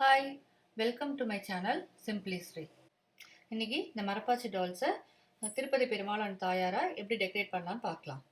Hi, welcome to my channel simply Sri. இன்னைக்கு இந்த மரப்பாச்சி டால்ஸை திருப்பதி பெருமாள் தாயாரா எப்படி டெக்கரேட் பண்ணலாம்னு பார்க்கலாம்.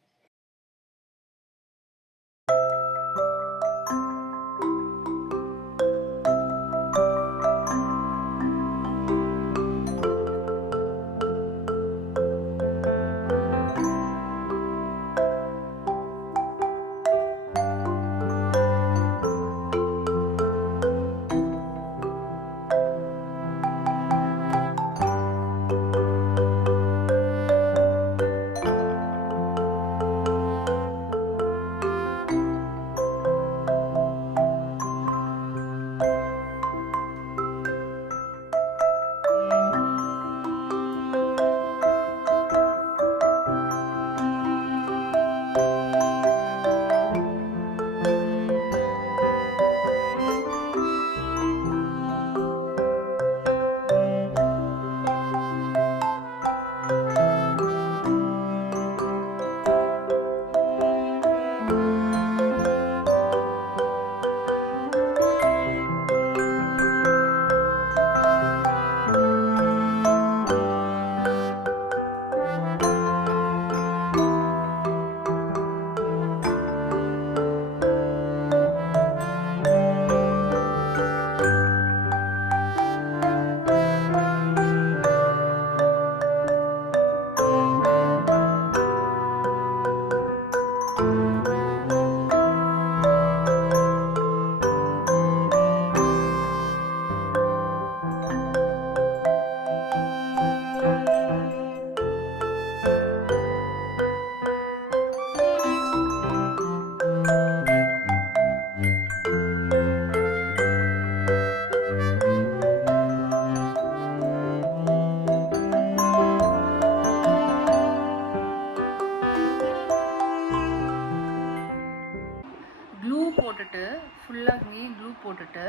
க்ளூ போட்டுட்டு ஃபுல்லாக க்ளூ போட்டுட்டு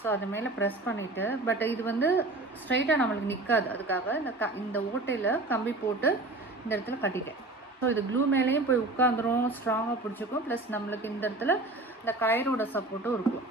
ஸோ அது மேலே ப்ரெஸ் பண்ணிவிட்டு, பட் இது வந்து ஸ்ட்ரைட்டாக நம்மளுக்கு நிற்காது. அதுக்காக இந்த ஓட்டையில் கம்பி போட்டு இந்த இடத்துல கட்டிட்டேன். ஸோ இது க்ளூ மேலேயும் போய் உட்காந்துரும், ஸ்ட்ராங்காக பிடிச்சிக்கும். ப்ளஸ் நம்மளுக்கு இந்த இடத்துல இந்த கயிறோட சப்போர்ட்டும் இருக்கும்.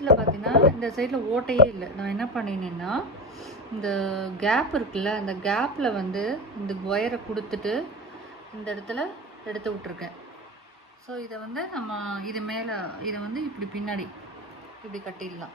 இடத்துல பார்த்தீங்கன்னா இந்த சைடில் ஓட்டையே இல்லை. நான் என்ன பண்ணினேன்னா இந்த கேப் இருக்குல்ல, அந்த கேப்பில் வந்து இந்த ஒயரை கொடுத்துட்டு இந்த இடத்துல எடுத்து விட்ருக்கேன். ஸோ இதை வந்து நம்ம இது மேலே இதை வந்து இப்படி பின்னாடி இப்படி கட்டிடலாம்.